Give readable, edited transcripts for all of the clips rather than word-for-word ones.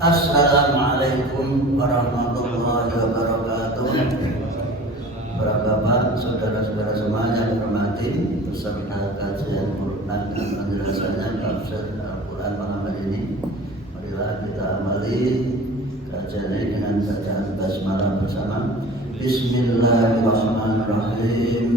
Assalamualaikum warahmatullahi wabarakatuh. Para bapak, saudara-saudara semua yang hormati, peserta kajian Quran dan penjelasannya tafsir Al-Quran malam ini, marilah kita amali kajian ini dengan bacaan basmalah bersama. Bismillahirrahmanirrahim.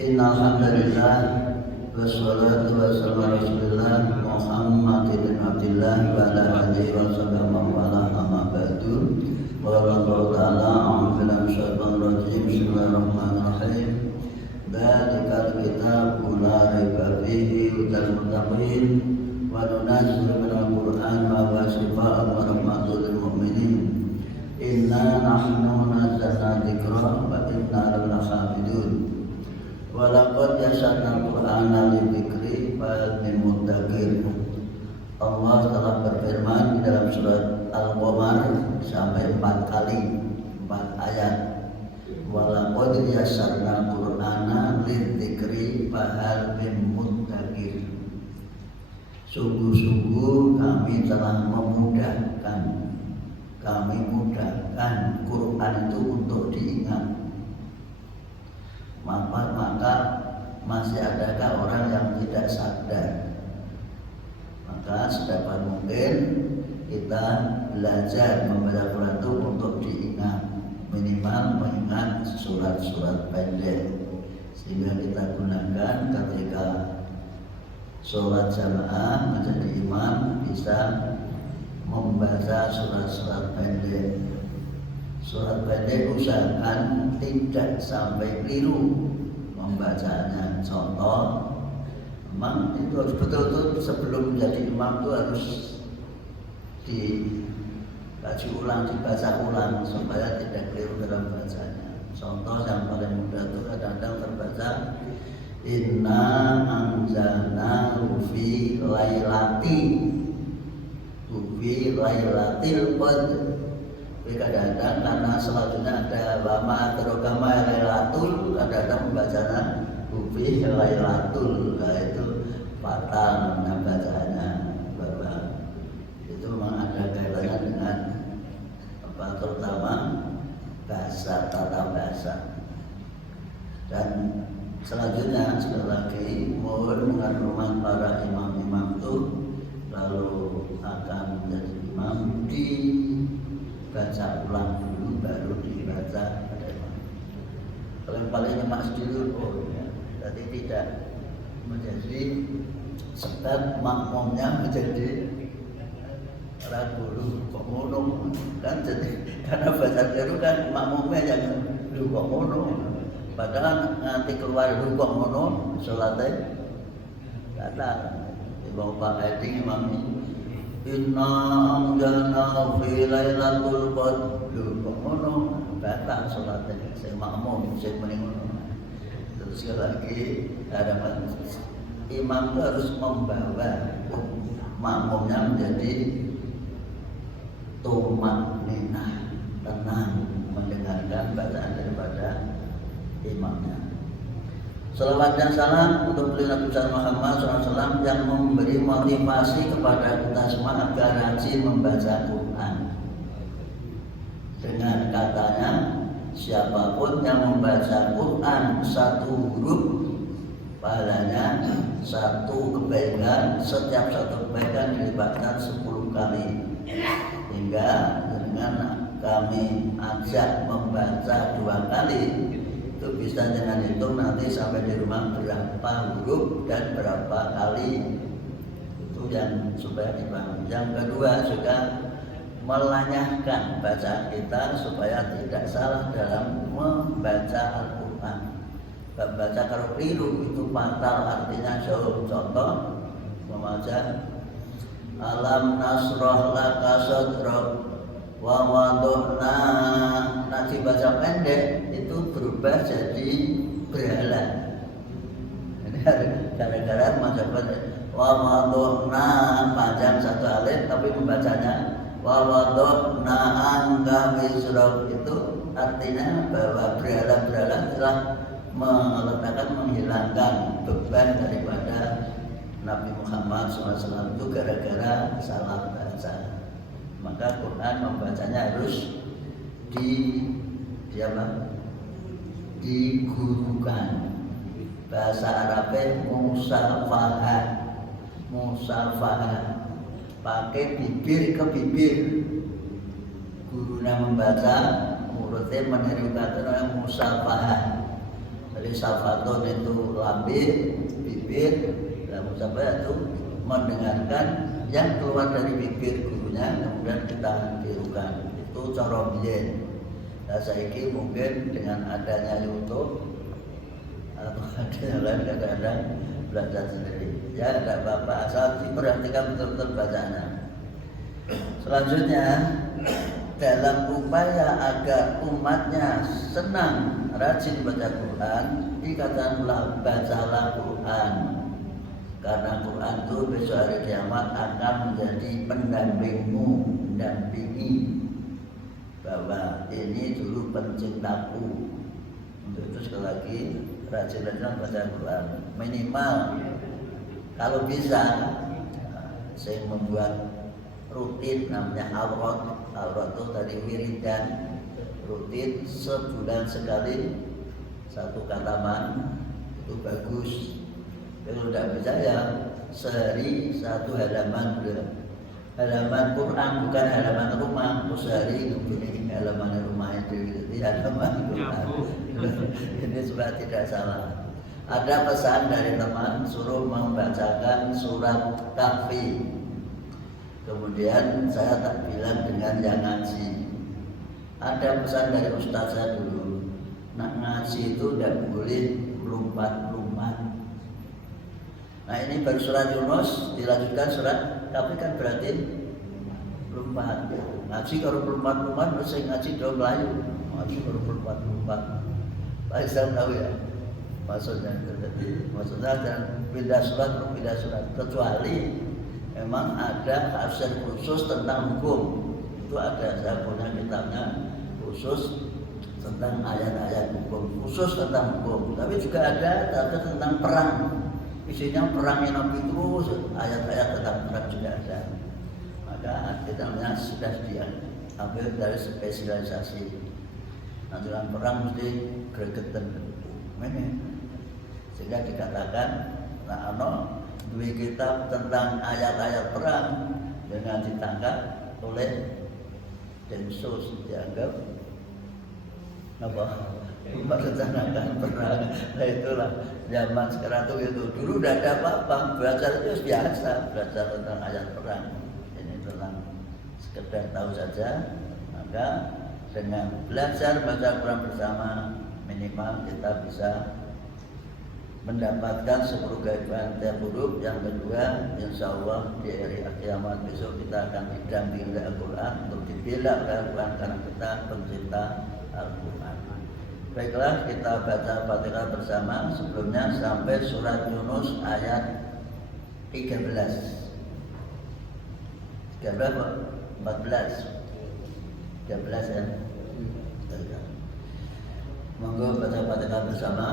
Innal hamdalillah wassalatu wassalamu ala rasulillah Muhammadin abdillah wa ala alihi wa sahbihi wa ala amma ba'du. Qala Allah ta'ala a'udzu billahi minasyaitonir rajim. Bismillahirrahmanirrahim. Dzalikal kitabu la raiba fihi hudal muttaqin wa nunazzilu minal qur'ani ma huwa shifaa'un wa rahmatun lil mu'minin. Inna nahnu nazzalna dzikra wa inna lahu lahafidun. Walaqad yassarna al-Qur'ana lidzikri fahal min muddakir. Allah telah berfirman di dalam surat Al-Qamar sampai 4 kali, 4 ayat. Walaqad yassarna al-Qur'ana lidzikri fahal min muddakir. Sungguh-sungguh kami telah memudahkan, kami mudahkan Quran itu untuk diingat. Maka masih adakah orang yang tidak sadar? Maka sedapat mungkin kita belajar membaca Quran itu untuk diingat, minimal mengingat surat-surat pendek, sehingga kita gunakan ketika sholat jamaah menjadi imam bisa membaca surat-surat pendek. Surat pendek usahakan tidak sampai keliru membacanya. Contoh, memang itu harus betul-betul sebelum menjadi imam itu harus dikaji ulang, dibaca ulang supaya tidak keliru dalam bacanya. Contoh yang paling mudah itu kadang-kadang terbaca inna anzalnahu fi lailatil qadr. Kadang-kadang karena selanjutnya ada wama terogama lailatul, kadang-kadang membacanya ufi lailatul, itu fatal bacanya. Bahwa itu memang ada kaitannya dengan terutama bahasa, tata bahasa. Dan selanjutnya sekali lagi mohon dengan para imam-imam itu lalu akan menjadi imam baca ulang dulu baru dibaca pada imam. Kalau yang paling nyemak dulu, jadi tidak menjadi sebab makmumnya menjadi ragu kok ngono kan, jadi karena baca dulu kan makmumnya yang lu kok ngono, padahal nanti keluar lu kok ngono sholatnya kata di bawah Pak Edi imam ini inna anjalna fi lailatul qadr. Kok ngono batal salatnya sing makmum sing muni ngono. Terus sekali lagi harapan imam itu harus membawa makmumnya menjadi tumakninah, tenang mendengarkan bacaan daripada imamnya. Salawat dan salam untuk beliau Nabi Muhammad SAW yang memberi motivasi kepada kita semua agar rajin membaca Quran. Dengan katanya, siapapun yang membaca Quran satu huruf, pahalanya satu kebaikan, setiap satu kebaikan dilipatkan 10 kali. Hingga dengan kami ajak membaca 2 kali, itu bisa dengan hitung nanti sampai di rumah berapa huruf dan berapa kali, itu yang supaya dipahami. Yang kedua juga melanyahkan bacaan kita supaya tidak salah dalam membaca Al-Quran. Membaca kalau keliru itu fatal, artinya jauh. Contoh membaca alam nasroh laka sodrok wa waduhna, nanti baca pendek itu berubah jadi berhala. Ini gara-gara macam wa waduhna panjang satu alif tapi membacanya wa waduhna angga misrok, itu artinya bahwa berhala-berhala telah meletakkan, menghilangkan beban daripada Nabi Muhammad SAW itu gara-gara salah baca. Maka Quran membacanya harus digurukan. Bahasa Arabnya musafahah, pakai bibir ke bibir. Gurunya membaca, muridnya meniru kata musafahah. Jadi safatun itu lambir, bibir, dan musafahah itu mendengarkan yang keluar dari bibir gurunya, kemudian kita tirukan. Itu cara biyen. Nah saiki mungkin dengan adanya YouTube atau ada yang lain kadang-kadang belajar sendiri. Ya tidak apa-apa, asal diperhatikan betul-betul bacaannya. Selanjutnya, dalam upaya agar umatnya senang rajin baca Quran, dikatakanlah bacalah Quran. Karena Quran itu besok hari kiamat akan menjadi pendampingmu, mendampingi. Bahwa ini dulu pencintaku. Untuk itu sekali lagi rajin-rajin baca Quran. Minimal kalau bisa saya membuat rutin namanya aurat itu tadi wiridan, rutin sebulan sekali satu kataman itu bagus. Kalau tidak bisa ya sehari satu halaman halaman Quran, bukan halaman rumah. Sehari begini halaman rumah itu, jadi halaman Quran. Ini sudah tidak salah. Ada pesan dari teman suruh membacakan surat Kahfi. Kemudian saya tak bilang dengan yang ngaji. Ada pesan dari ustaz saya dulu, nak ngaji itu tidak boleh lompat-lompat. Nah ini baru surat Yunus, dilanjutkan surat Kahfi kan berarti lompat. Ngaji kalau lompat-lompat, terus saya ngaji dua Melayu. Ngaji kalau lompat-lompat. Pak Islam tahu ya maksudnya. Jangan pindah surat, kecuali memang ada kajian khusus tentang hukum. Itu ada, saya punya kitabnya khusus tentang ayat-ayat hukum, khusus tentang hukum. Tapi juga ada tentang perang. Isinya perang yang Nabi terus, ayat-ayat tentang perang juga ada. Maka kitabnya sudah diambil dari spesialisasi. Nah, dalam perang mesti gregetan. Sehingga dikatakan, dua kitab tentang ayat-ayat perang dengan ditangkap oleh Densus, dianggap merencanakan perang. Nah itulah zaman sekarang itu dulu tidak ada apa-apa, belajar itu biasa, belajar tentang ayat perang. Ini tentang sekedar tahu saja. Maka dengan belajar baca Quran bersama, minimal kita bisa mendapatkan 10 kebaikan tiap huruf. Yang kedua, insya Allah di hari kiamat besok kita akan didampingi oleh Al-Quran untuk dibela oleh Al-Quran karena kita pencinta Al-Quran. Baiklah, kita baca Fatihah bersama. Sebelumnya sampai surat Yunus ayat 13. 14 ya. Monggo baca Fatihah bersama.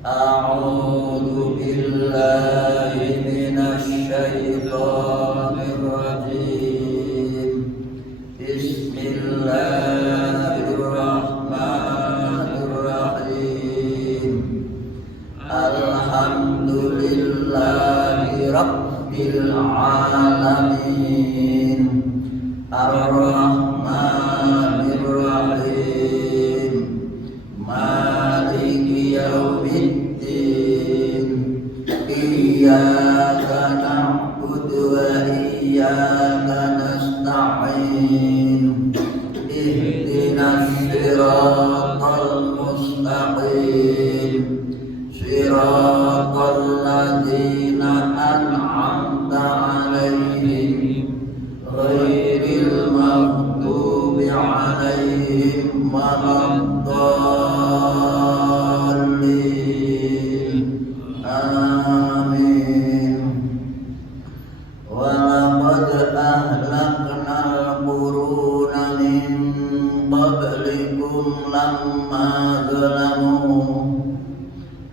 A'udzu billahi minasy syaithanir rajim. Bismillahirrahmanirrahim. Alhamdulillahi rabbil alamin. Ar-Rahmanir Rahim. Maliki yaumiddin. Iyyaka na'budu wa iyyaka nasta'in. Ihdinas siratal mustaqim. Siratal ladzina an'amta 'alaihim ghairil maghdubi 'alaihim waladdallin. Amin. Wa laqad ahlaknal quruna min qablikum lamma zalamu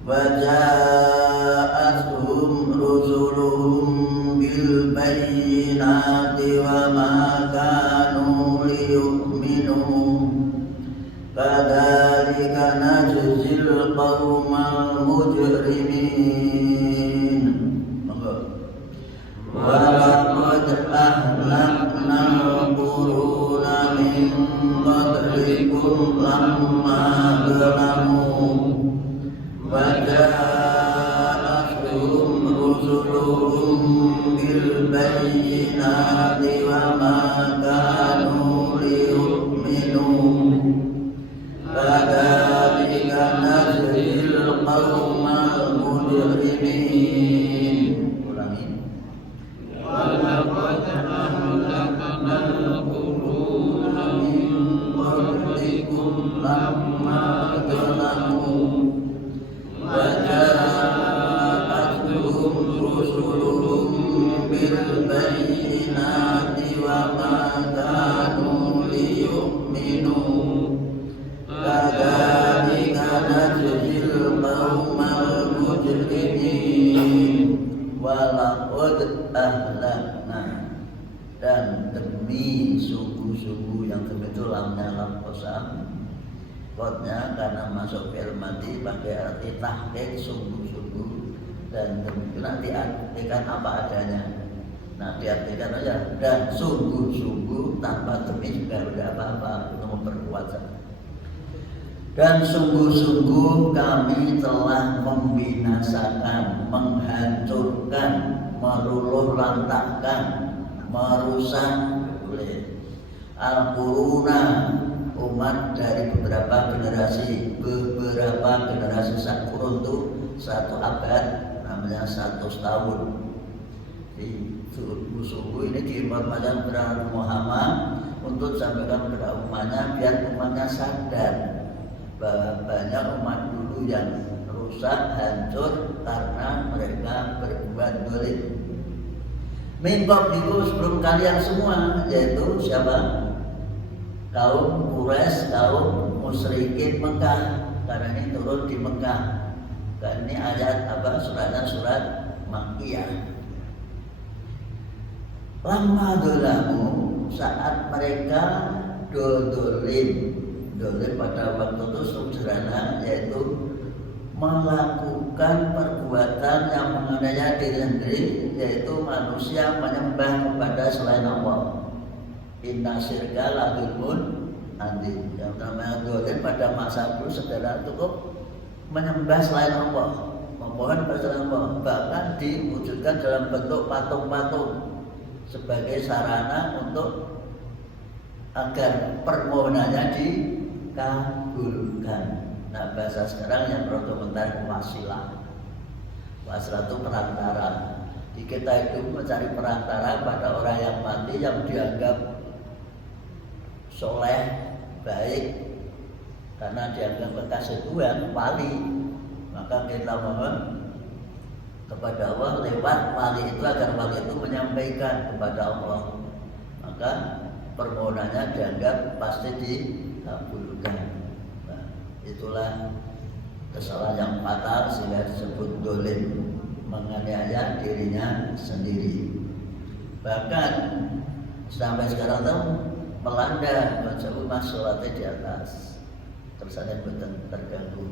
wa ja'atuhum rusuluhum bil bayyinati wa ma kanu liyu'minu kadzalika najzil qaumal mujrimin. Wa laqad ahlakna quruna min qablikum lamma zalamu wa ja'atuhum rusuluhum bil bayyinati wa ma kanu liyu'minu kadzalika najzil qaumal mujrimin. Ulangi. Walaqad ahlakna quruna min qablikum lamma zalamu wa ja'atuhum rusuluhum bil bayyinati wa ma kanu liyu'minu kadzalika najzil qaumal mujrimin. Walaqad ahlakna, dan demi sungguh-sungguh, yang demi itu lamnya lam qasam, kodnya karena masuk fi'il madi pakai arti tahqiq, sungguh-sungguh, dan demi itu nanti artikan apa adanya. Nah, diartikan aja, dan sungguh-sungguh tanpa demi juga udah apa-apa, itu memperkuat saja. Dan sungguh-sungguh kami telah membinasakan, menghancurkan, meluluh lantahkan, merusak al-quruna, umat dari beberapa generasi sakurun itu satu abad, namanya 100 tahun. Jadi sungguh-sungguh ini diinformasikan kepada Muhammad untuk sampaikan kepada umatnya biar umatnya sadar bahwa banyak umat dulu yang rusak, hancur karena mereka berbuat dolim. Min qablikum, sebelum kalian semua, yaitu siapa? Kaum Quraisy, kaum musyrikin Mekah, karena ini turun di Mekah. Dan ini ayat apa? Suratnya surat Makkiyah. Lamma dzalamu, saat mereka dolim pada waktu itu sederhana, yaitu melakukan perbuatan yang menganiaya diri sendiri, yaitu manusia menyembah kepada selain Allah. Inna syirka la dzulmun adzim. Yang namanya dolim pada masa dulu sederhana cukup menyembah selain Allah, memohon kepada selain Allah, bahkan diwujudkan dalam bentuk patung-patung sebagai sarana untuk agar permohonannya dikabulkan. Nah, bahasa sekarang yang berkomentar wasilah. Wasilah itu perantara. Di kita itu mencari perantara pada orang yang mati yang dianggap soleh, baik, karena dianggap kekasih Tuhan, wali. Maka kita mohon kepada Allah lewat wali itu agar wali itu menyampaikan kepada Allah. Maka permohonannya dianggap pasti dikabulkan. Nah, itulah kesalahan yang fatal sehingga disebut dolim, menganiaya dirinya sendiri. Bahkan sampai sekarang itu melanda menjauh masyarakat di atas, terusannya betul terganggu.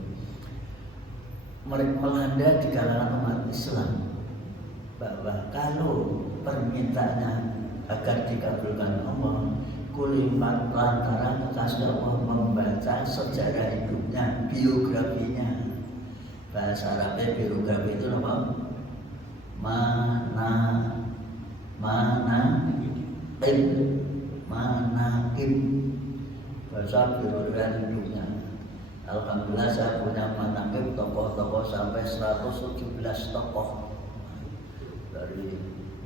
Melanda di kalangan umat Islam bahwa kalau permintaannya agar dikabulkan Allah, kulimat lantaran kekasih Allah membaca sejarah hidupnya, biografinya. Bahasa Arabnya biografi itu apa? Manaqib. Bahasa biografi hidupnya. Alhamdulillah saya punya manaqib tokoh-tokoh sampai 117 tokoh. Dari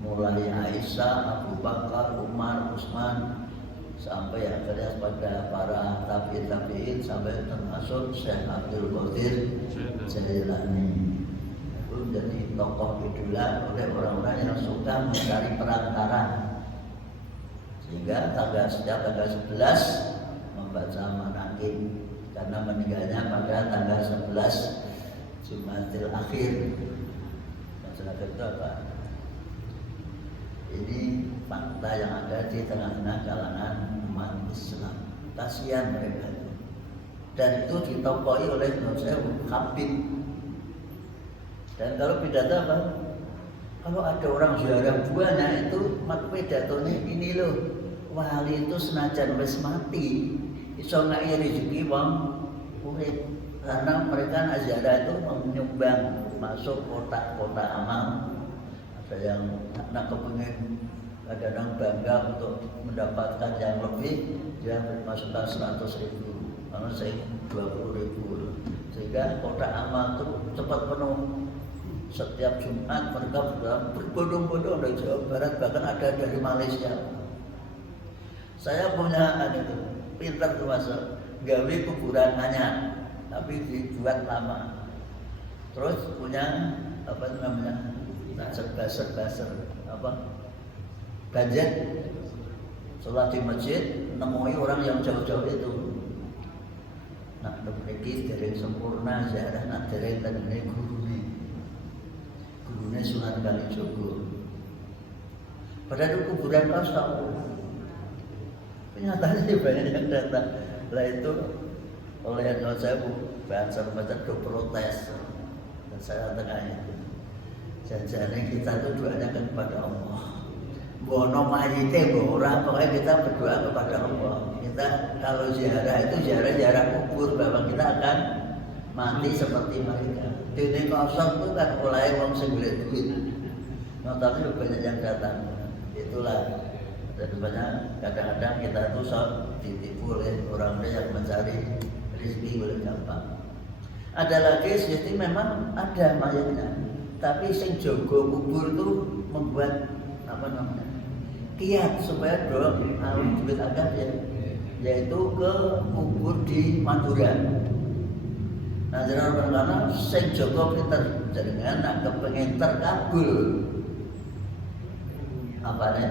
mulai Aisyah, Abu Bakar, Umar, Utsman, sampai akhirnya pada para tabi'in sampai termasuk Syekh Abdul Qadir Jailani. Itu menjadi tokoh idola oleh orang-orang yang suka mencari perantara. Sehingga setiap tanggal 11 membaca manaqib, karena meninggalnya pada tanggal 11 Jumadil Akhir. Masalah itu apa? Ini fakta yang ada di tengah-tengah kalangan umat Islam. kasihan mereka. Dan itu ditokoi oleh saya Habib. Dan kalau pidato apa? Kalau ada orang ziarah buahnya itu pidatonya ini loh, wali itu senajan wis mati iso ngai rezeki wong urip, karena mereka ziarah itu menyumbang masuk kotak-kotak amal. Ada yang nak kepengen kadang-kadang bangga untuk mendapatkan yang lebih, dia masukkan 100.000, karena saya 20.000, sehingga kotak amal itu cepat penuh. Setiap Jumat mereka berbondong-bondong dari Jawa Barat, bahkan ada dari Malaysia. Saya punya itu pintar tuh masuk, gawe kuburan hanya, tapi dibuat lama. Terus punya apa namanya, baser apa, gadget, sholat di masjid, nemui orang yang jauh-jauh itu. Nah, memiliki dereng sempurna ziarah, nak dereng tandine gurune Sunan Kalijogo. Padahal kuburan kosong. Kenyataannya banyak yang datang. Lah itu oleh saya bahasa macam protes. Dan saya tengahnya. Jangan-jangan kita itu doanya kepada Allah. Bono mayite ora, pokoknya kita berdoa kepada Allah. Kita kalau ziarah itu ziarah kubur, bahwa kita akan mati seperti mereka. Dene kosong itu kan mulai wong sing golek duit. Nah, tapi banyak yang datang. Itulah. Dan banyak kadang-kadang kita itu ditipu oleh orang yang mencari rezeki oleh gampang. Ada lagi sisi memang ada mayatnya, tapi sing jaga kubur itu membuat apa namanya, kiat supaya dorong duit agak ya, yaitu ke kubur di Madura. Nah, jangan karena sing jaga pinter jenengan nak kepengen terkabul apa nih?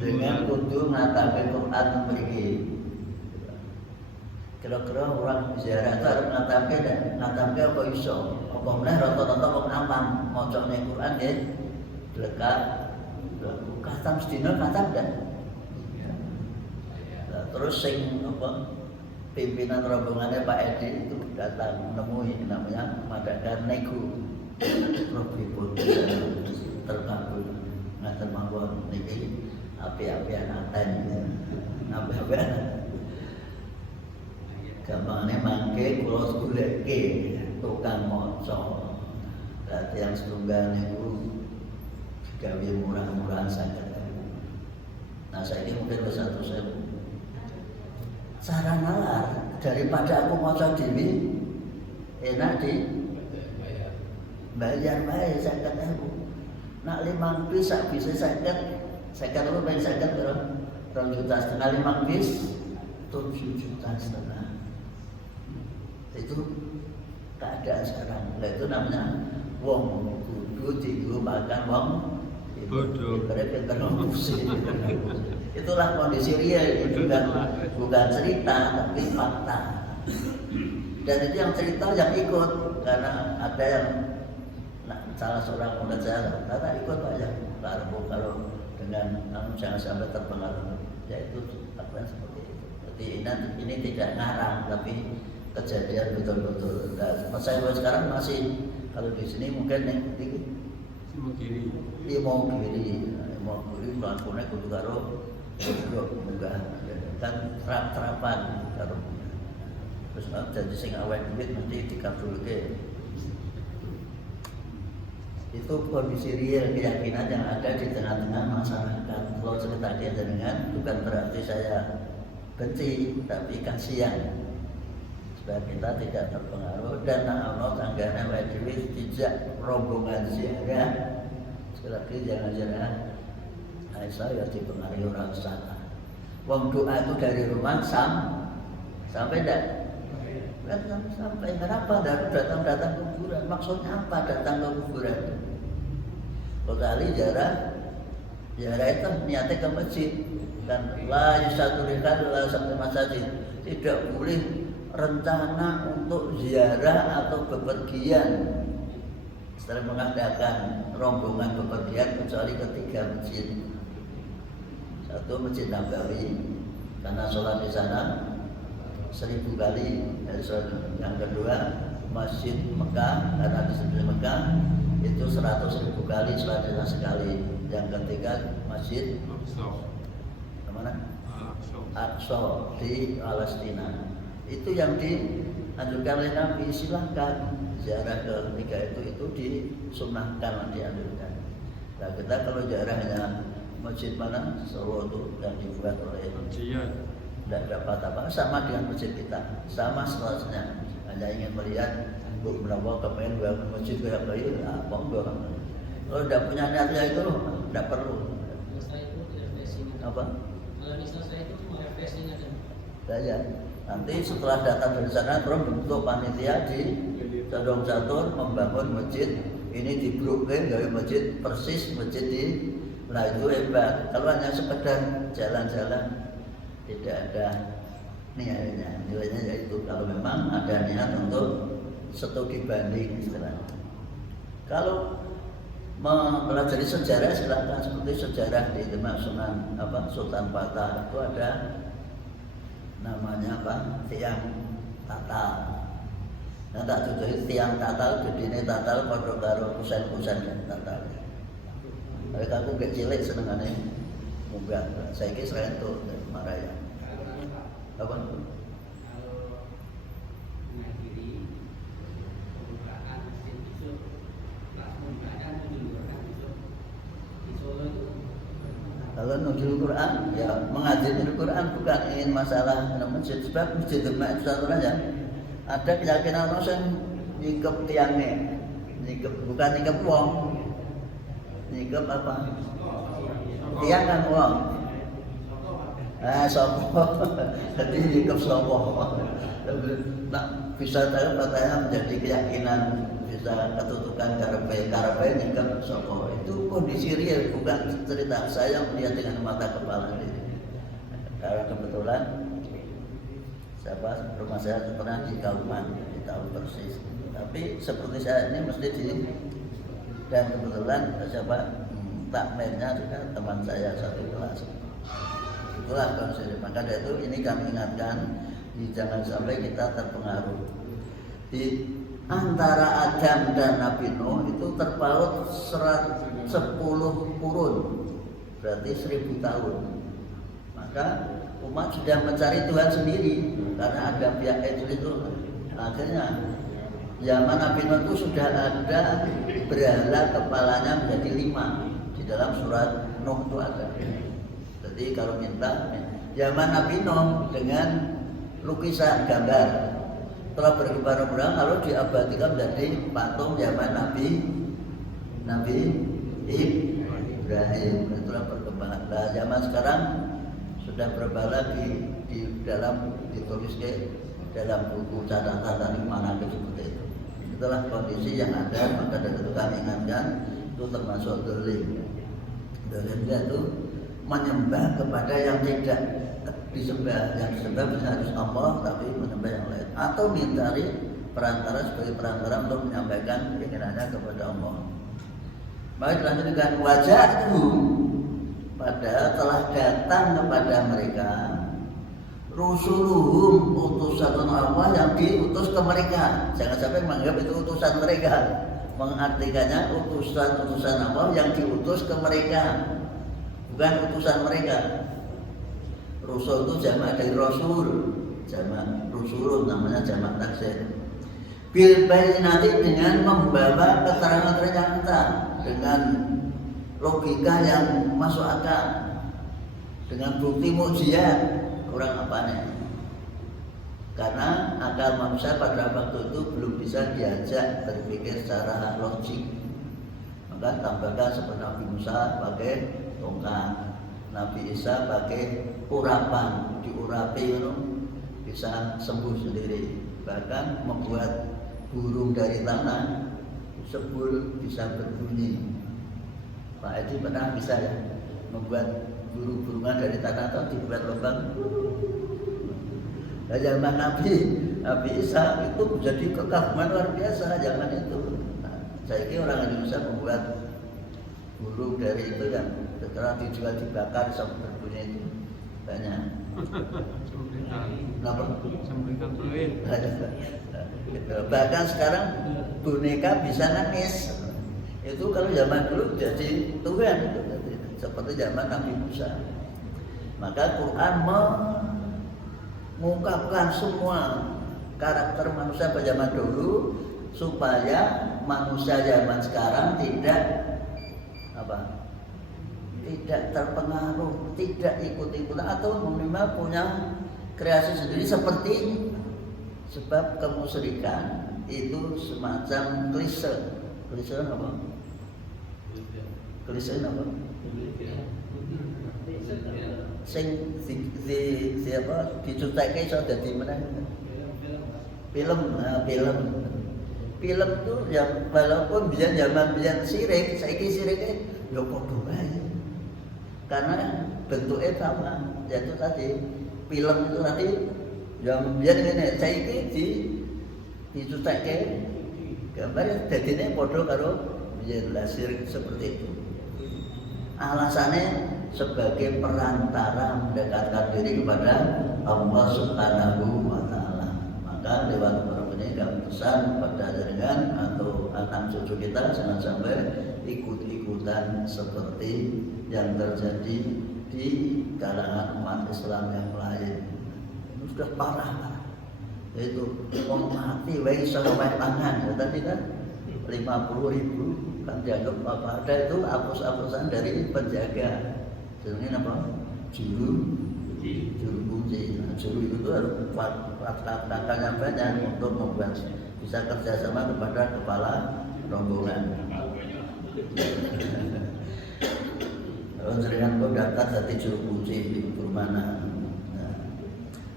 Dengan kudu ngatakan Quran mriki. Kira-kira orang ziarah itu harus ngatakan apa iso? Apa meneh rata-rata wong aman macane Quran ya lekat katam sedina katam kan. Nah, terus sing apa pimpinan rombongannya Pak Edi itu datang menemui namanya Madakar Nego. Pribun terkabul ngaten mawon niki api-apian aten api-apian gampangnya mangke kula goleke tukang maca. Dadi yang setunggal niku gawe murah-murahan sangat. Nah, saya ini mungkin ke 1.000. Cara nalar daripada aku maca dhewe enak di bayar bae 50.000. Nak 5 bis sak bisa 50 lu pengen 50 berapa? 2,5 juta, 5 bis 7,5 juta. Itu keadaan sekarang. Nah, itu namanya wong kudu dilupakan wong bodoh. Pinter ngurusi. Itulah kondisi real, bukan cerita tapi fakta. Dan itu yang cerita yang ikut, karena ada yang salah seorang murid saya, kata ikut aja kalau dengan jangan sampai terpengaruh. Ya itu apa seperti itu. Jadi ini tidak ngarang, tapi kejadian betul-betul. Dan saya sekarang masih kalau di sini mungkin yang mau kiri melakukannya kudu karo munggah kan terap-terapan karo. Terus jadi sing awake duit mesti dikabulke. Itu kondisi real keyakinan yang ada di tengah-tengah masyarakat. Kalau cerita dia dengan bukan berarti saya benci, tapi kasihan supaya kita tidak terpengaruh. Dan Allah tanggane wae dhewe dijak rombongan ziarah. Sekali lagi jangan-jangan Aisyah ya dipengaruhi orang sana. Wong doa itu dari rumah sampai enggak? Sampai kenapa datang kuburan? Maksudnya apa datang ke kuburan? Sekali ziarah itu niatnya ke masjid, dan la yusaturikan la sampai masjid. Tidak boleh rencana untuk ziarah atau bepergian setelah mengadakan rombongan bepergian kecuali ketiga masjid. Satu Masjid Nabawi, karena sholat di sana 1000 kali. Yang kedua Masjid Mekah, karena di sebelah Mekah itu 100.000 kali sholat di sana sekali. Yang ketiga Masjid kemana? Aqsa di Palestina. Itu yang dianjurkan oleh Nabi, silahkan ziarah ke tiga itu disunahkan, dianjurkan. Nah, kita kalau ziarahnya masjid mana Solo itu yang dibuat oleh tidak dapat apa sama dengan masjid kita, sama seterusnya. Hanya ingin melihat beberapa kepengen bangun masjid kayak kayu, apa enggak? Kalau tidak punya niatnya itu tidak perlu. Apa? Kalau di saya itu cuma refreshing aja. Ya. Nanti setelah datang dari sana terus bentuk panitia di Condong Catur membangun masjid ini di Brooklyn, gawe masjid persis masjid di. Nah itu hebat. Kalau hanya sekedar jalan-jalan tidak ada niatnya, nilainya yaitu kalau memang ada niat untuk studi banding istilahnya. Kalau mempelajari sejarah silakan, seperti sejarah di Demak Sunan Sultan Fatah itu ada namanya tiang tatal. Nah tak tujuh tiang tatal, gedine tatal padha karo kusen-kusen tatal. Tapi aku kecilek senengane munggah. Saiki selain itu maraya. Apa? Kalau nuzul Quran, ya mengaji Quran bukan ingin masalah masjid, sebab masjid Demak itu satu aja. Ada keyakinan orang yang nyikep tiangnya, bukan nyikep wong, nyikep apa? Tiang kan wong. Sopo, jadi nyikep sopo. Nah, bisa tahu katanya menjadi keyakinan. Ketutukan karpe nyingkap soko itu kondisi real, bukan cerita saya melihat dengan mata kepala ini. Karena kebetulan rumah saya pernah di Kauman, tahu persis. Tapi seperti saya ini mesti dan kebetulan takmirnya juga teman saya satu kelas. Itulah konsep. Maka dari itu ini kami ingatkan, jangan sampai kita terpengaruh. Antara Adam dan Nabi Nuh itu terpaut 10 kurun, berarti 1000 tahun. Maka umat sudah mencari Tuhan sendiri karena ada pihak itu. Akhirnya zaman Nabi Nuh itu sudah ada berhala kepalanya menjadi 5 di dalam surat Nuh itu ada. Jadi kalau minta zaman Nabi Nuh dengan lukisan gambar telah berkembang lalu diabadikan menjadi patung zaman Nabi Ibrahim. Itulah perkembangan. Nah, zaman sekarang sudah berubah lagi di dalam ditulis dalam buku catatan mana seperti itu. Itulah kondisi yang ada. Maka dari itu kami ingatkan itu termasuk dolim. Dolimnya itu menyembah kepada yang tidak disembah, yang disembah bisa harus Allah tapi menyembah yang lain, atau mencari perantara sebagai perantara untuk menyampaikan keinginannya kepada Allah. Maka dilanjutkan wajah itu padahal telah datang kepada mereka rusuluhum, utusan Allah yang diutus ke mereka. Jangan sampai menganggap itu utusan mereka, mengartikannya utusan Allah yang diutus ke mereka, bukan utusan mereka. Rasul itu jamak dari Rasul, jamak Rusulun namanya jamak taksir. Bil bayyinati dengan membawa keterangan nyata, dengan logika yang masuk akal, dengan bukti mukjizat. Kurang apanya? Karena akal manusia pada waktu itu belum bisa diajak berpikir secara logik. Maka tambahkan seperti Nabi Musa pakai tongkat, Nabi Isa pakai urapan, diurapi itu bisa sembuh sendiri. Bahkan membuat burung dari tanah sebul bisa berbunyi. Pak Edi pernah bisa ya membuat burung-burungan dari tanah atau dibuat lubang. Nah, zaman Nabi Isa itu menjadi kekaguman luar biasa zaman itu. Nah, saya kira orang Indonesia membuat burung dari itu yang setelah dijual dibakar sampai berbunyi itu banyak. Kenapa? Memberikan peluit. Bahkan sekarang boneka bisa nangis. Itu kalau zaman dulu jadi Tuhan itu, seperti zaman Nabi Musa. Maka Quran mengungkapkan semua karakter manusia pada zaman dulu supaya manusia zaman sekarang tidak terpengaruh, tidak ikut-ikutan atau minimal punya kreasi sendiri seperti ini. Sebab kemusyrikan itu semacam klise. Klise apa? Klise apa? Sing siapa dicutekke iso dadi meneh. Film itu ya walaupun biyen zaman biyen sirik, saiki sirike ya padha wae. Karena bentuknya sama, yaitu tadi film itu nanti yang biyen ngene, saiki dicutekke gambar dadine padha karo biyen lah sirik seperti itu. Alasannya sebagai perantara mendekatkan diri kepada Allah Subhanahu wa Ta'ala. Maka lewat program ini kami pesan pada jaringan atau anak cucu kita jangan sampai ikut-ikutan seperti yang terjadi di kalangan umat Islam yang lain. Ini sudah parah. Itu mau mati wae iso wae tangan, tadi kan 50.000 kan dianggap apa ada itu hapus-hapusan dari penjaga. Jadi apa? Juru kunci. Nah, juru itu harus langkahnya banyak untuk membuat bisa kerjasama kepada kepala rombongan. Kalau jaringan kondakan jadi juru kunci di mana?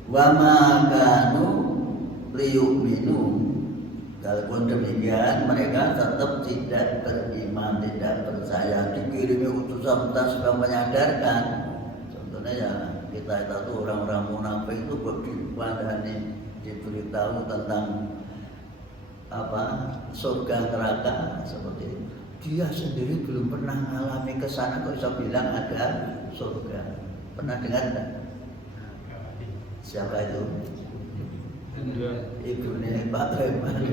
Wa ma kanu liyu'minu. Kalaupun demikian mereka tetap tidak beriman, tidak percaya. Dikirimi utusan sudah menyadarkan. Contohnya ya kita tahu orang-orang munafik itu berdiwadani diberitahu tentang surga neraka seperti itu. Dia sendiri belum pernah mengalami kesana kok bisa bilang ada surga. Pernah dengar enggak? Siapa itu? Ibunya Pak Leman.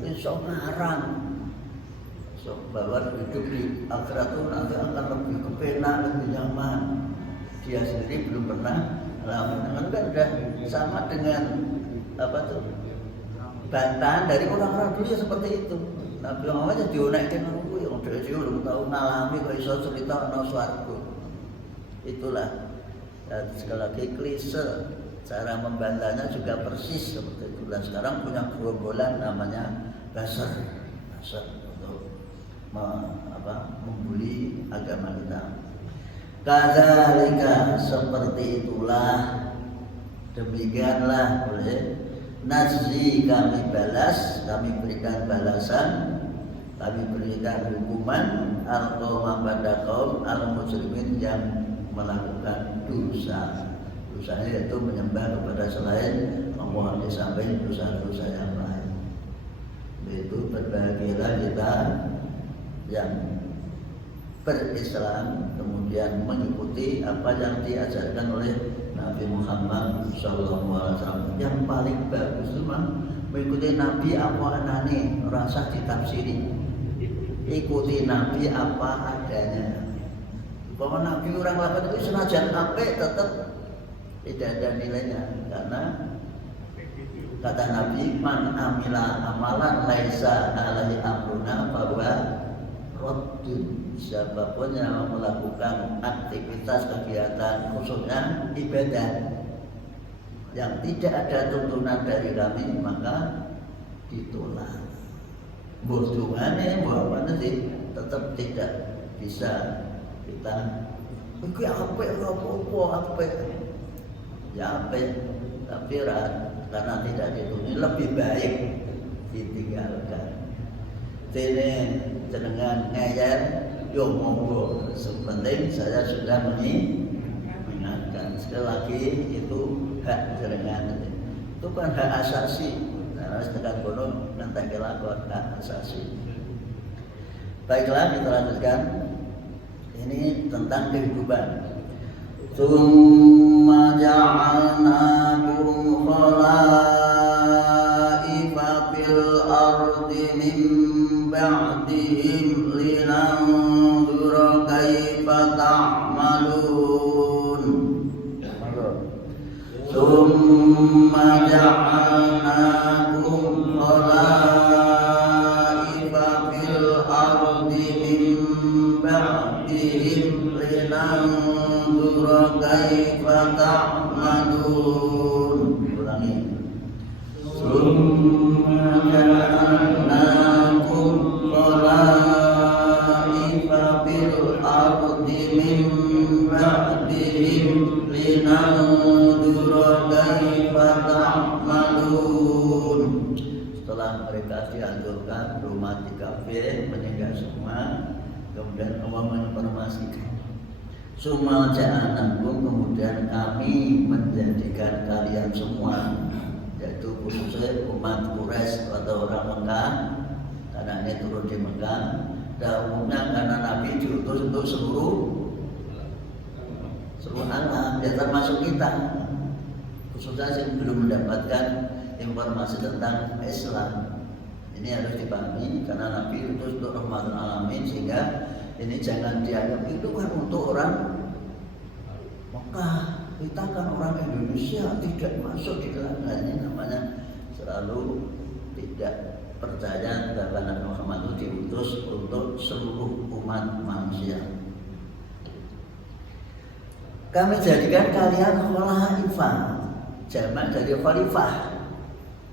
Itu sok ngarang, sok bahwa hidup di akhirat itu nanti akan lebih kepenak, lebih nyaman. Dia sendiri belum pernah alami. Kan udah sama dengan bantahan dari orang-orang dulu ya seperti itu. Nabi Muhammad yang dionakin aku yang udah belum tahu ngalami kok iso cerita ana swarga. Itulah. Dan sekali lagi klise cara membantahnya juga persis seperti itu. Dan sekarang punya gerombolan namanya Basar untuk membuli agama kita. Kadzalika seperti itulah, demikianlah boleh nazzi kami balas, kami berikan balasan, kami berikan hukuman al-qaum pada kaum al-muslimin yang melakukan dosa. Dosanya yaitu menyembah kepada selain Allah di samping dosa-dosa yang lain. Itu berbahagialah kita yang berislam kemudian mengikuti apa yang diajarkan oleh Nabi Muhammad SAW. Yang paling bagus itu mengikuti Nabi apa anane, rasa ditafsiri. Ikuti Nabi apa adanya. Bahwa Nabi orang lain itu senajan apik tetap tidak ada nilainya, karena kata Nabi man amila amalan laisa alaihi amruna bahwa raddun. Siapapun yang melakukan aktivitas kegiatan khususnya ibadah yang tidak ada tuntunan dari kami maka ditolak. Bodohane bahwa nanti tetap tidak bisa kita iki apik apa ya apik tapi karena tidak dituntut lebih baik ditinggalkan. Dene jenengan ngeyel yo monggo, sepenting saya sudah mengingatkan. Sekali lagi itu hak jenengan, itu kan hak asasi. Nah, tekan kono ngantek lakon hak asasi. Baiklah kita lanjutkan. Ini tentang kehidupan. Tsumma ja'alnakum khalaifa fil ardi min ba'dihim linanzura kaifa ta'malun. Tsumma ja'alnakum khalaifa fil ardi min ba'dihim linanzura kaifa ta'malun. Ulangi. Tsumma ja'alnakum khalaifa fil ardi min ba'dihim linanzura kaifa ta'malun. Setelah mereka dihancurkan, rumah di kafir, meninggal semua, kemudian Allah menginformasikan. Summa ja'alnakum, kemudian kami menjadikan kalian semua, yaitu khususnya umat Quraisy atau orang Mekah, karena ini turun di Mekah, dan umumnya karena Nabi diutus untuk seluruh alam, ya termasuk kita, khususnya yang belum mendapatkan informasi tentang Islam. Ini harus dipahami karena Nabi diutus untuk rahmatul alamin, sehingga ini jangan dianggap itu kan untuk orang Mekah, kita kan orang Indonesia tidak masuk di kalangan. Ini namanya selalu tidak percaya bahwa Nabi Muhammad itu diutus untuk seluruh umat manusia. Kami jadikan kalian khalifah, jamak dari khalifah,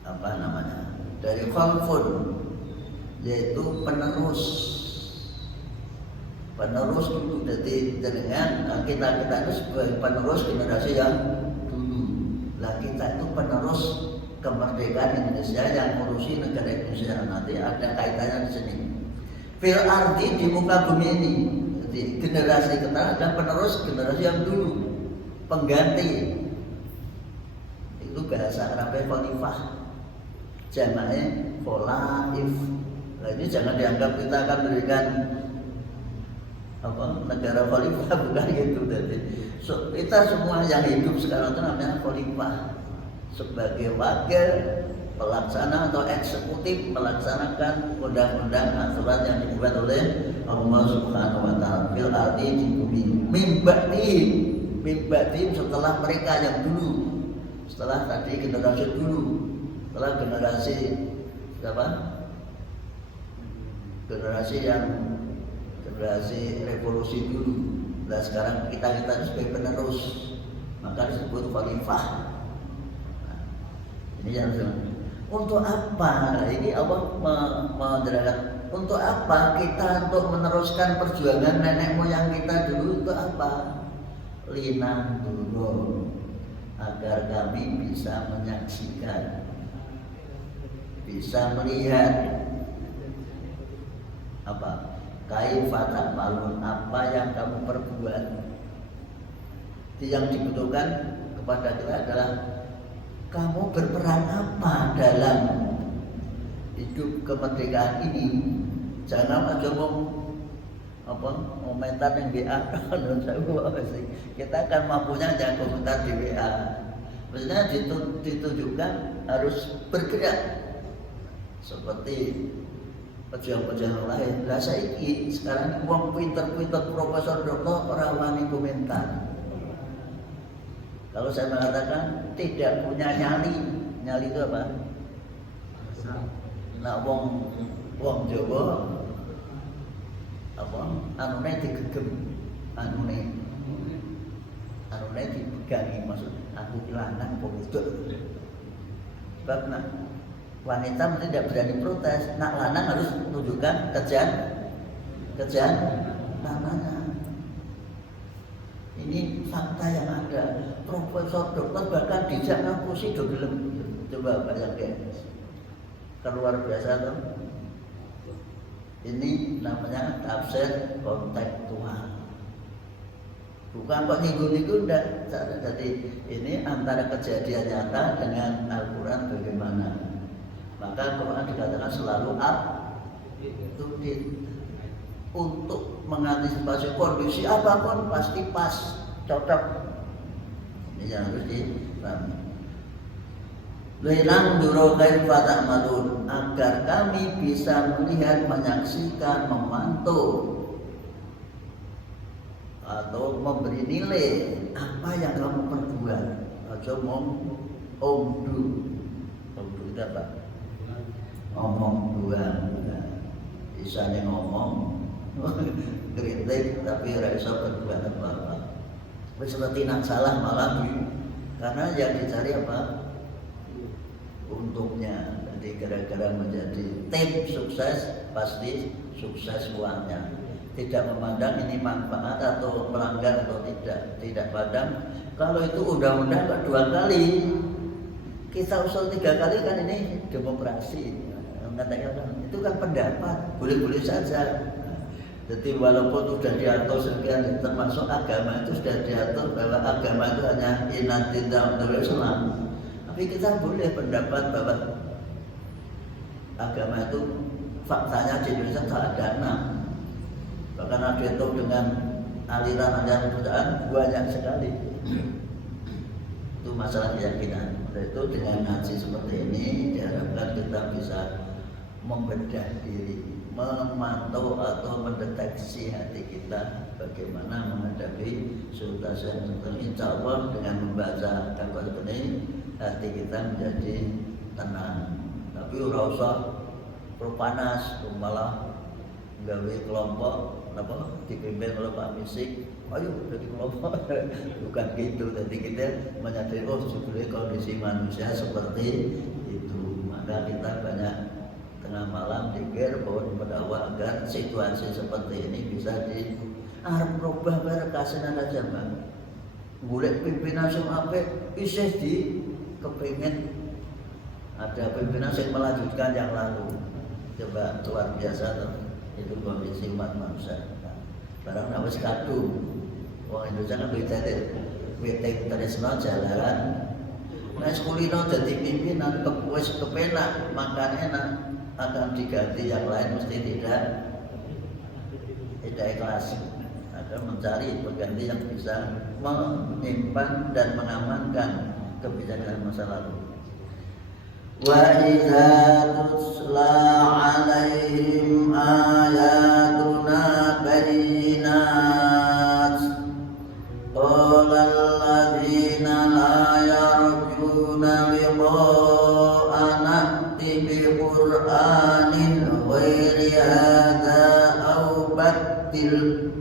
apa namanya? Dari khalfun, yaitu penerus. Penerus itu jadi dengan kita itu sebagai penerus generasi yang dulu. Lah kita itu penerus kemerdekaan Indonesia yang ngurusi negara Indonesia. Nanti ada kaitannya di sini. Fil ardi, di muka bumi ini. Jadi generasi kita ada penerus generasi yang dulu, pengganti. Itu bahasa Arabnya khalifah. Jamaknya khalaif. Nah ini jangan dianggap kita akan berikan negara khalifah, bukan gitu. Jadi kita semua yang hidup sekarang itu namanya khalifah, sebagai wakil pelaksana atau eksekutif melaksanakan undang-undang aturan yang dibuat oleh Allah Subhanahu wa taala fil ardi di bumi. Mimbatim setelah mereka yang dulu, setelah tadi generasi dulu, setelah generasi apa? Generasi revolusi dulu. Nah sekarang kita sebagai penerus, maka disebut khalifah. Nah, ini yang untuk apa? Nah, ini Allah menjelaskan untuk apa kita untuk meneruskan perjuangan nenek moyang kita dulu. Untuk apa? Linang dulu, agar kami bisa menyaksikan, bisa melihat apa? Kaifa ta'malun, apa yang kamu perbuat. Yang dibutuhkan kepada kita adalah kamu berperan apa dalam hidup kemerdekaan ini. Jangan aja komentar yang WA. Kita akan mampunya jangan komentar di WA. Maksudnya ditunjukkan harus bergerak seperti pejuang-pejuang lain. Lah saiki sekarang wong pinter-pinter profesor doktor ora wani komentar. Kalau saya mengatakan tidak punya nyali itu apa? Nah wong Jawa apa? Anune digegem, anune dipegangi, maksud aku lanang kok wedok. Sebab wanita mesti tidak berani protes, nak lanang harus menunjukkan kejan namanya. Ini fakta yang ada. Profesor dokter bahkan dijak ngapusi do gelem. Coba bayangkan. Luar biasa tuh. Ini namanya tafsir kontekstual. Bukan kok nyinggung-nyinggung enggak. Jadi ini antara kejadian nyata dengan Al-Quran bagaimana. Maka Quran dikatakan selalu up-to-date. Untuk mengantisipasi kondisi apapun pasti pas cocok. Ini yang harus dipahami. Lilang duro kaifa ta'malun, agar kami bisa melihat, menyaksikan, memantau atau memberi nilai apa yang kamu perbuat. Aja omdu itu apa? Ngomong doang, isane ngomong, kritik tapi ora iso berbuat apa-apa. Wis seperti nang salah malah karena yang dicari apa? Untungnya. Jadi gara-gara menjadi tim sukses pasti sukses uangnya. Tidak memandang ini manfaat atau melanggar atau tidak pandang. Kalau itu undang-undang kok 2 kali, kita usul 3 kali kan ini demokrasi. Itu kan pendapat, boleh-boleh saja. Jadi walaupun sudah diatur sekian, termasuk agama itu sudah diatur bahwa agama itu hanya inatidha untuk Islam. Tapi kita boleh pendapat bahwa agama itu faktanya di Indonesia tak ada 6. Bahkan ada itu dengan aliran-aliran kebudayaan banyak sekali. Itu masalah keyakinan. Itu dengan ngaji seperti ini diharapkan kita bisa membedah diri, memantau atau mendeteksi hati kita bagaimana menghadapi situasi yang tertentu. Insya Allah dengan membaca dakwah ini hati kita menjadi tenang. Tapi ora usah panas, malah gawe kelompok dipimpin oleh Pak Misik, ayo jadi kelompok. Bukan gitu. Jadi kita menyadari sebenarnya kondisi manusia seperti itu. Maka kita banyak tengah malam pikir bahwa berdakwah agar situasi seperti ini bisa berubah berkasihan aja bang. Boleh pimpinan semua bisa kepingin ada pimpinan yang melanjutkan yang lalu. Coba luar biasa tuh. Itu kondisi umat manusia. Barang nawes kadung. Wong Indonesia kan witing tresno jalaran. Nek kulino dadi pimpinan wis kepenak, makan enak, akan diganti yang lain mesti tidak ikhlas. Akan mencari pengganti yang bisa menyimpan dan mengamankan kebijakan masa lalu. Wa idza tutla 'alaihim ayatuna bayyinat qala alladziina la yarjuna liqa'ana bi qur'anin ghairi hadza aw baddil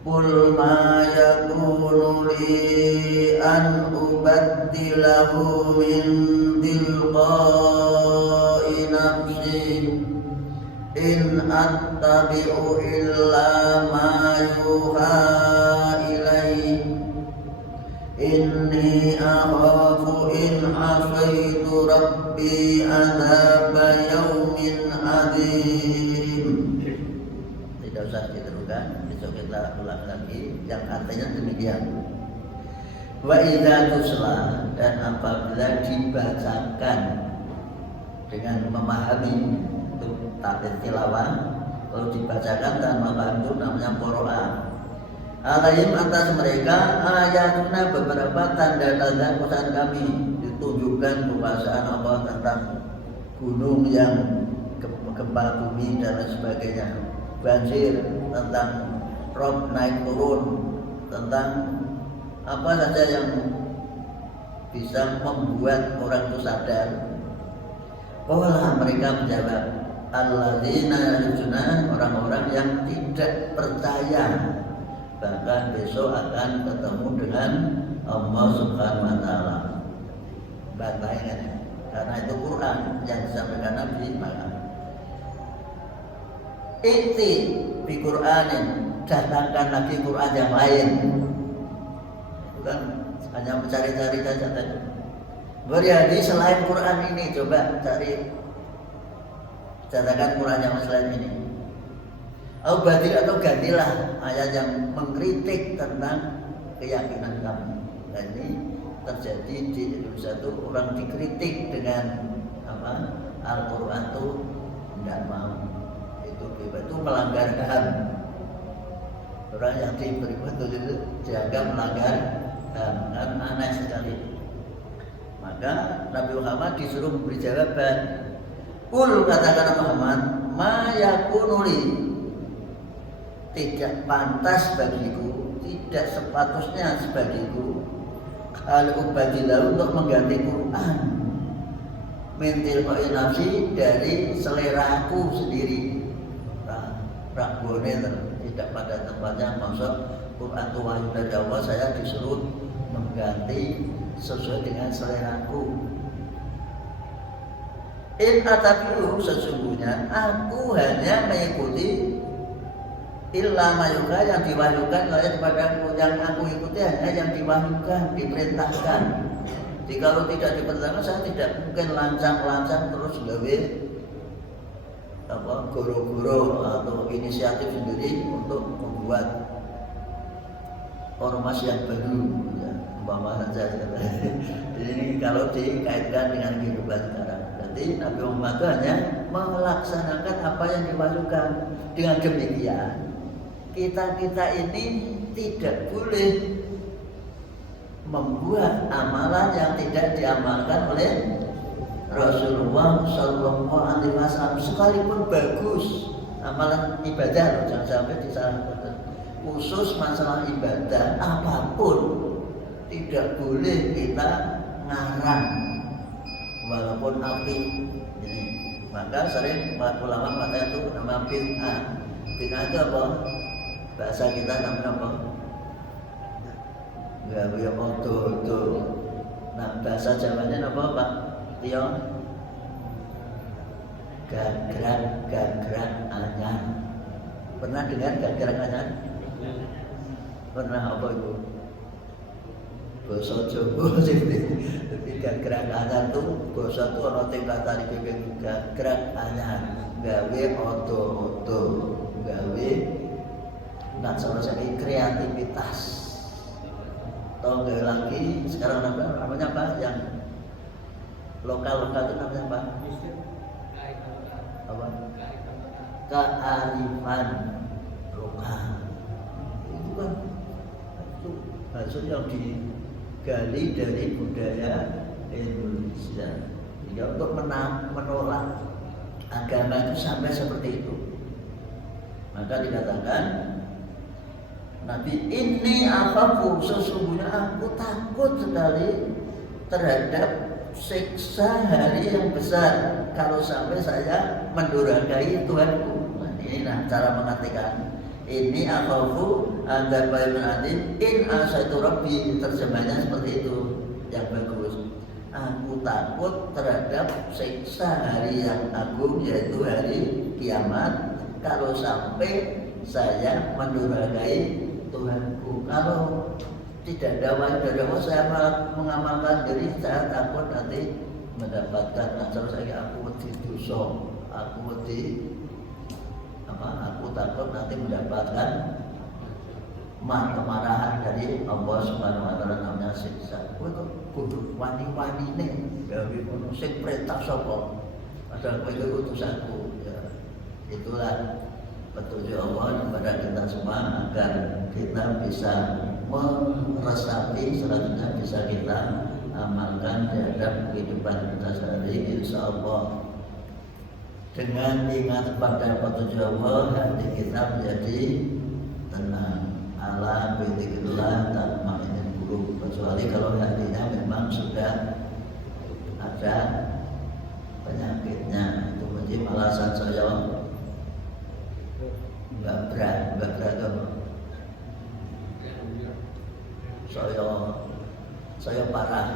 Qul ma yakunu li an ubaddilahu min tilqa'i nafsi in attabi'u illa ma yuha ilayhi inni akhafu in asaitu rabbi adzaba yaumin adzim. Tidak usah diteruskan, besok kita ulang lagi yang artinya demikian. Wa idza tusla, dan apabila dibacakan dengan memahami untuk ta'til tilawah, kalau dibacakan dan memahami itu namanya qira'ah. Alaihim atas mereka ayatuna beberapa tanda-tanda kuasa kami, ditunjukkan kekuasaan Allah tentang gunung yang gempa bumi dan lain sebagainya, banjir, tentang rob naik turun, tentang apa saja yang bisa membuat orang itu sadar. Qala mereka menjawab, alladzina yujuna, orang-orang yang tidak percaya bahkan besok akan ketemu dengan Allah Subhanahu wa taala. Bayangkan, karena itu Quran yang disampaikan Nabi, maka Ikti di Quranin, datangkan lagi Quran yang lain. Bukan hanya mencari-cari saja tadi. Berjadi selain Quran ini, coba cari, datangkan Quran yang selain ini. Atau gantilah ayat yang mengkritik tentang keyakinan kamu. Dan ini terjadi di Indonesia itu orang dikritik dengan apa? Al-Quran itu tidak mau. Itu melanggar HAM. Orang yang diberi petunjuk itu dianggap melanggar HAM, kan aneh sekali. Maka Nabi Muhammad disuruh memberi jawaban. Qul, katakan Muhammad, ma yakunu li, tidak pantas bagiku, tidak sepatutnya sebagiku al ubadilah untuk mengganti Quran mintil nafsi dari seleraku sendiri. Rakbone tidak pada tempatnya, maksud Quran itu wahyu dari Allah, saya disuruh mengganti sesuai dengan seleraku. Atabi'u, sesungguhnya aku hanya mengikuti illa mayuka, yang diwahyukan oleh kepadaku. Yang aku ikuti hanya yang diwahyukan, diperintahkan. Jadi kalau tidak diperintahkan, saya tidak mungkin lancang-lancang terus gawe guru-guru atau inisiatif sendiri untuk membuat ormas yang baru, ya, umpama saja. Jadi kalau dikaitkan dengan kehidupan sekarang, berarti Nabi Muhammad itu hanya melaksanakan apa yang diwahyukan. Dengan demikian, kita ini tidak boleh membuat amalan yang tidak diamalkan oleh Rasulullah Shallallahu Alaihi Wasallam, sekalipun bagus amalan ibadah, jangan sampai disalahkan. Khusus masalah ibadah apapun tidak boleh kita ngarang walaupun api. Ini maka sering ulama mengatakan itu nama bid'ah. Bid'ah itu apa? Bahasa kita namanya apa? Gawe odo. Nah, bahasa Jawanya apa, Pak Tio? Gagrak anyar. Pernah dengar gagrak anyar? Pernah apa itu? Basa Jawa jadi gagrak anyar itu basa itu ana tingkatan iki gagrak anyar. Gawe odo, gawe nak sama-sama kreativitas. Tahu nggak lagi sekarang namanya apa? Yang lokal itu namanya apa? Apa? Kearifan lokal. Itu kan itu hasil yang digali dari budaya Indonesia. Ya, untuk menolak agama itu sampai seperti itu. Maka dikatakan Nabi ini apapun, sesungguhnya aku takut sekali terhadap siksa hari yang besar kalau sampai saya mendurhakai Tuhanku. Nah, ini cara mengartikan ini akhafu adzab yaumin adzim in asaitu rabbi, terjemahnya seperti itu yang bagus. Aku takut terhadap siksa hari yang agung, yaitu hari kiamat, kalau sampai saya mendurhakai Tuhanku. Kalau tidak ada wahyu dari Allah, saya mengamalkan diri, saya takut nanti mendapatkan asal saya. Aku takut nanti mendapatkan kemarahan dari Allah Subhanahu wa taala, namanya siksa. Kowe kok kudu wani-wanine gawe ngono, sing perintah sapa? Padahal kowe itu utusanku. Ya, itulah petunjuk Allah kepada kita semua agar kita bisa meresapi, selanjutnya bisa kita amalkan terhadap kehidupan kita sehari-hari, insyaallah. Dengan ingat pada petunjuk Allah, hati kita menjadi tenang. Ala bidzikrillah tatma'innul qulub, kecuali kalau hatinya memang sudah ada penyakitnya. Itu menjadi alasan saya enggak berat apa? Saya parah.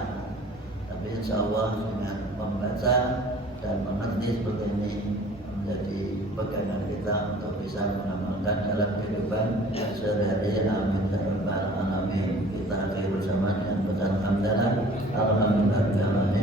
Tapi insya Allah dengan membaca dan mengerti seperti ini menjadi pegangan kita untuk bisa mengamalkan dalam kehidupan sehari-hari. Amin ya rabbal alamin. Kita akhiri bersama dengan bacaan hamdalah. Alhamdulillah.